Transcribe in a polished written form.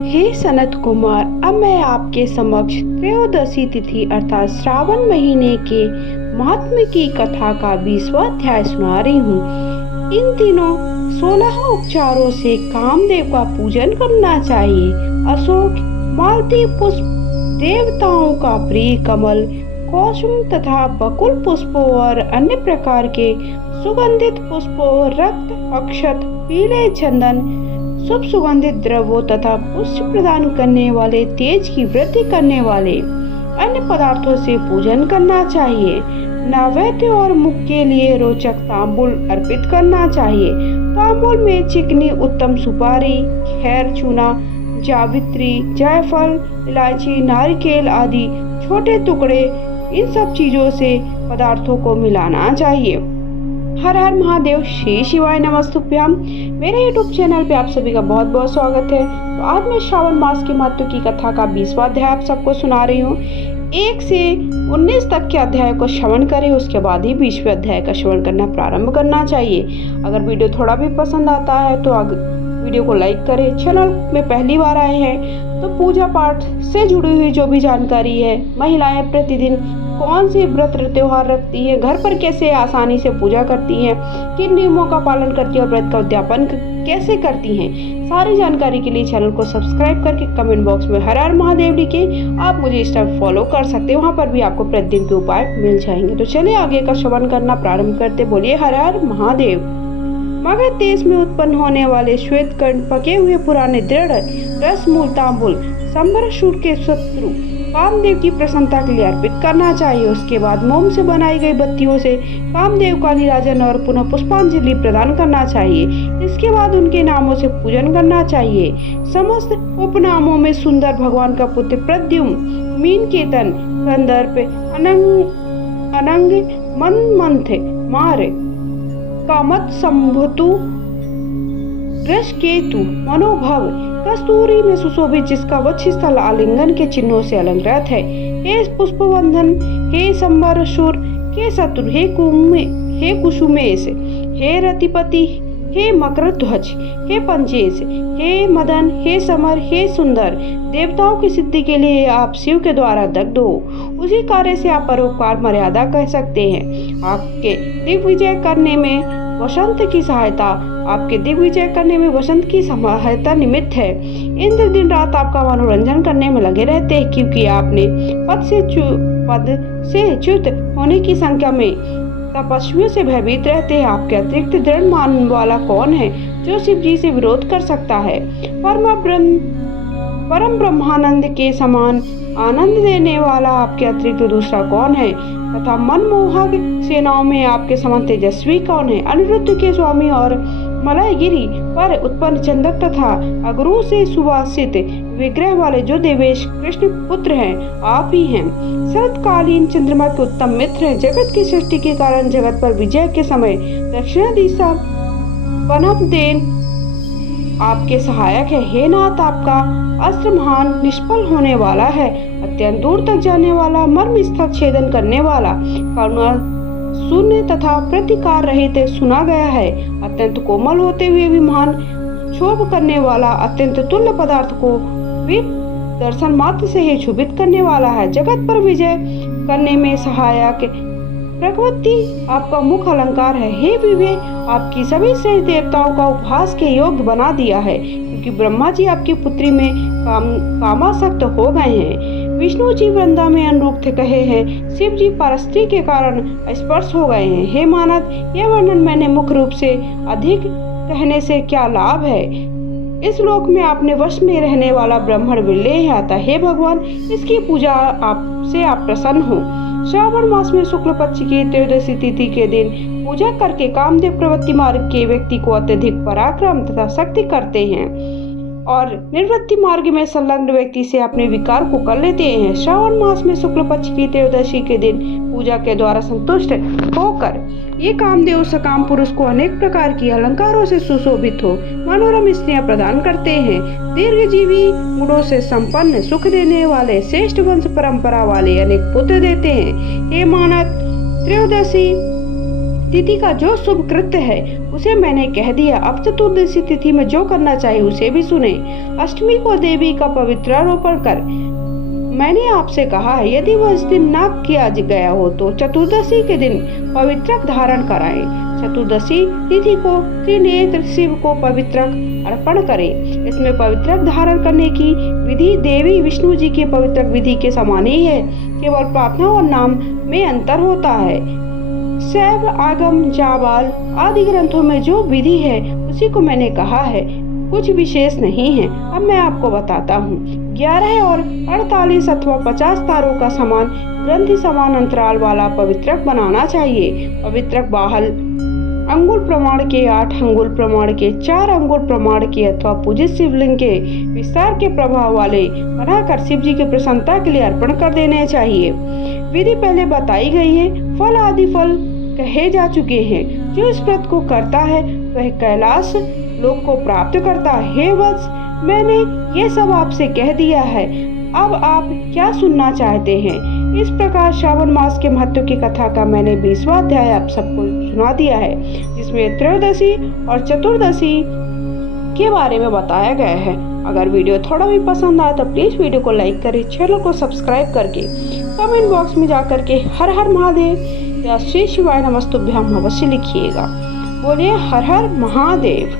हे सनत कुमार, अब मैं आपके समक्ष त्रयोदशी तिथि अर्थात श्रावण महीने के महात्म्य की कथा का 20वां अध्याय सुना रही हूँ। इन दिनों 16 उपचारों से कामदेव का पूजन करना चाहिए। अशोक, मालती पुष्प, देवताओं का प्रिय कमल, कौसुम तथा बकुल पुष्पों और अन्य प्रकार के सुगंधित पुष्पों, रक्त, अक्षत, पीले चंदन, शुभ सुगंधित द्रव्यों तथा पुष्ट प्रदान करने वाले, तेज की वृद्धि करने वाले अन्य पदार्थों से पूजन करना चाहिए। नैवेद्य और मुख के लिए रोचक तांबूल अर्पित करना चाहिए। तांबूल में चिकनी उत्तम सुपारी, खैर चूना, जावित्री, जायफल, इलायची, नारिकेल आदि छोटे टुकड़े, इन सब चीजों से पदार्थों को मिलाना चाहिए। हर हर महादेव, श्री शिवाय नमस्तुभ्यम। मेरे यूट्यूब चैनल पे आप सभी का बहुत बहुत स्वागत है। तो आज मैं श्रावण मास के महत्व की कथा का 20वां अध्याय आप सबको सुना रही हूँ। 1 से 19 तक के अध्याय को श्रवण करें, उसके बाद ही 20वें अध्याय का श्रवण करना प्रारंभ करना चाहिए। अगर वीडियो थोड़ा भी पसंद आता है तो वीडियो को लाइक करें। चैनल में पहली बार आए हैं तो पूजा पाठ से जुड़ी हुई जो भी जानकारी है, महिलाएं प्रतिदिन कौन से व्रत त्योहार रखती हैं, घर पर कैसे आसानी से पूजा करती हैं, किन नियमों का पालन करती हैं और व्रत का उद्यापन कैसे करती हैं, सारी जानकारी के लिए चैनल को सब्सक्राइब करके कमेंट बॉक्स में हर हर महादेव लिखे आप मुझे इस टाइम फॉलो कर सकते हैं। वहाँ पर भी आपको प्रतिदिन के उपाय मिल जाएंगे। तो चलिए आगे का श्रवण करना प्रारंभ करते। बोलिए हर हर महादेव। मगध देश में उत्पन्न होने वाले श्वेत कर्ण, पके हुए पुराने दृढ़ रस मूल तांबूल संबरसूर के शत्रु कामदेव की प्रसन्नता के लिए अर्पित करना चाहिए। उसके बाद मोम से बनाई गई बत्तियों से कामदेव का नीराजन और पुनः पुष्पांजलि प्रदान करना चाहिए। इसके बाद उनके नामों से पूजन करना चाहिए। समस्त उपनामों में सुंदर, भगवान का पुत्र प्रद्युम्न, मीनकेतन, कंदर्प, अनंग, मनमंथ, मार, कामत, संभुतु, वृषकेतु, मनोभव, कस्तूरी में सुशोभित, जिसका वक्षस्थल आलिंगन के चिन्हों से अलंकृत है। हे पुष्पवंधन, हे संबरसूर, हे शत्रु, हे कुसुमेश, हे रतिपति, हे मकरध्वज, हे पंचेश, हे मदन, हे समर, हे सुंदर, देवताओं की सिद्धि के लिए आप शिव के द्वारा दग्ध हो। उसी कार्य से आप परोपकार मर्यादा कह सकते हैं। आपके दिग्विजय करने में वसंत की सहायता, आपके दिग्विजय करने में वसंत की सहायता निमित्त है। इंद्र दिन रात आपका मनोरंजन करने में लगे रहते हैं, क्योंकि आपने पद से च्युत होने की संख्या में तपस्वियों से भयभीत रहते हैं। आपके अतिरिक्त दृढ़ मान वाला कौन है जो शिव जी से विरोध कर सकता है? परम ब्रह्मानंद के समान आनंद देने वाला आपके अतिरिक्त दूसरा कौन है? तथा मनमोहक सेनाओं में आपके समान तेजस्वी कौन है? अनिरुद्ध के स्वामी और मलयगिरी पर उत्पन्न चंदक तथा अगरू से सुवासित विग्रह वाले जो देवेश कृष्ण पुत्र हैं, आप ही हैं। शरतकालीन चंद्रमा के उत्तम मित्र हैं। जगत की सृष्टि के कारण जगत पर विजय के समय दक्षिण दिशा पनप देन आपके सहायक है। हे नाथ, आपका अस्त्र महान निष्फल होने वाला है, अत्यंत दूर तक जाने वाला, मर्म स्थल छेदन करने वाला, करुणा शून्य तथा प्रतिकार रहित सुना गया है। अत्यंत कोमल होते हुए भी महान क्षोभ करने वाला, अत्यंत तुल्य पदार्थ को भी दर्शन मात्र से ही क्षुभित करने वाला है। जगत पर विजय करने में सहायक प्रकृति आपका मुख अलंकार है। हे विवे, आपकी सभी श्रेष्ठ देवताओं का उपहास के योग्य बना दिया है, क्योंकि ब्रह्मा जी आपकी पुत्री में कामासक्त हो गए हैं। विष्णु जी वृंदा में अनुरूप थे कहे हैं, शिव जी परस्त्री के कारण स्पर्श हो गए हैं। हे मानद, यह वर्णन मैंने मुख्य रूप से अधिक कहने से क्या लाभ है? इस लोक में आपने वश में रहने वाला ब्राह्मण विरले आता। हे भगवान, इसकी पूजा आपसे आप प्रसन्न हो। श्रावण मास में शुक्ल पक्ष की त्रयोदशी तिथि के दिन पूजा करके कामदेव प्रवृत्ति मार्ग के व्यक्ति को अत्यधिक पराक्रम तथा शक्ति करते हैं और निवृत्ति मार्ग में संलग्न व्यक्ति से अपने विकार को कर लेते हैं। श्रावण मास में शुक्ल पक्ष की त्रयोदशी के दिन पूजा के द्वारा संतुष्ट होकर ये कामदेव सकाम पुरुष को अनेक प्रकार की अलंकारों से सुशोभित हो मनोरम स्त्रियां प्रदान करते हैं। दीर्घजीवी, गुणों से संपन्न, सुख देने वाले, श्रेष्ठ वंश परंपरा वाले अनेक पुत्र देते हैं। हे मानव, त्रयोदशी तिथि का जो शुभ कृत्य है उसे मैंने कह दिया। अब चतुर्दशी तिथि में जो करना चाहिए उसे भी सुने। अष्टमी को देवी का पवित्रारोपण कर मैंने आपसे कहा है, यदि वह इस दिन न किया गया हो तो चतुर्दशी के दिन पवित्रक धारण कराएं। चतुर्दशी तिथि को त्रिनेत्र शिव को पवित्रक अर्पण करें। इसमें पवित्रक धारण करने की विधि देवी विष्णु जी की पवित्रक विधि के समान ही है, केवल प्रार्थना और नाम में अंतर होता है। शैव आगम जाबाल आदि ग्रंथों में जो विधि है उसी को मैंने कहा है, कुछ विशेष नहीं है। अब मैं आपको बताता हूँ। 11 और 48 अथवा 50 तारों का समान ग्रंथि समान अंतराल वाला पवित्रक बनाना चाहिए। पवित्रक बाहल अंगुल प्रमाण के, 8 अंगुल प्रमाण के, 4 अंगुल प्रमाण के अथवा पूजित शिवलिंग के विस्तार के प्रभाव वाले बनाकर शिव जी की प्रसन्नता के लिए अर्पण कर देने चाहिए। विधि पहले बताई गई है। फल आदि फल कहे जा चुके हैं। जो इस व्रत को करता है वह कैलाश लोक को प्राप्त करता है। हे वत्स, मैंने ये सब आपसे कह दिया है, अब आप क्या सुनना चाहते हैं? इस प्रकार श्रावण मास के महत्व की कथा का मैंने 20वां अध्याय आप सबको सुना दिया है, जिसमें त्रयोदशी और चतुर्दशी के बारे में बताया गया है। अगर वीडियो थोड़ा भी पसंद आया तो प्लीज वीडियो को लाइक करें, चैनल को सब्सक्राइब करके कमेंट बॉक्स में जाकर के हर हर महादेव या श्री शिवाय नमस्तुभ्यम अवश्य लिखिएगा। बोलिए हर हर महादेव।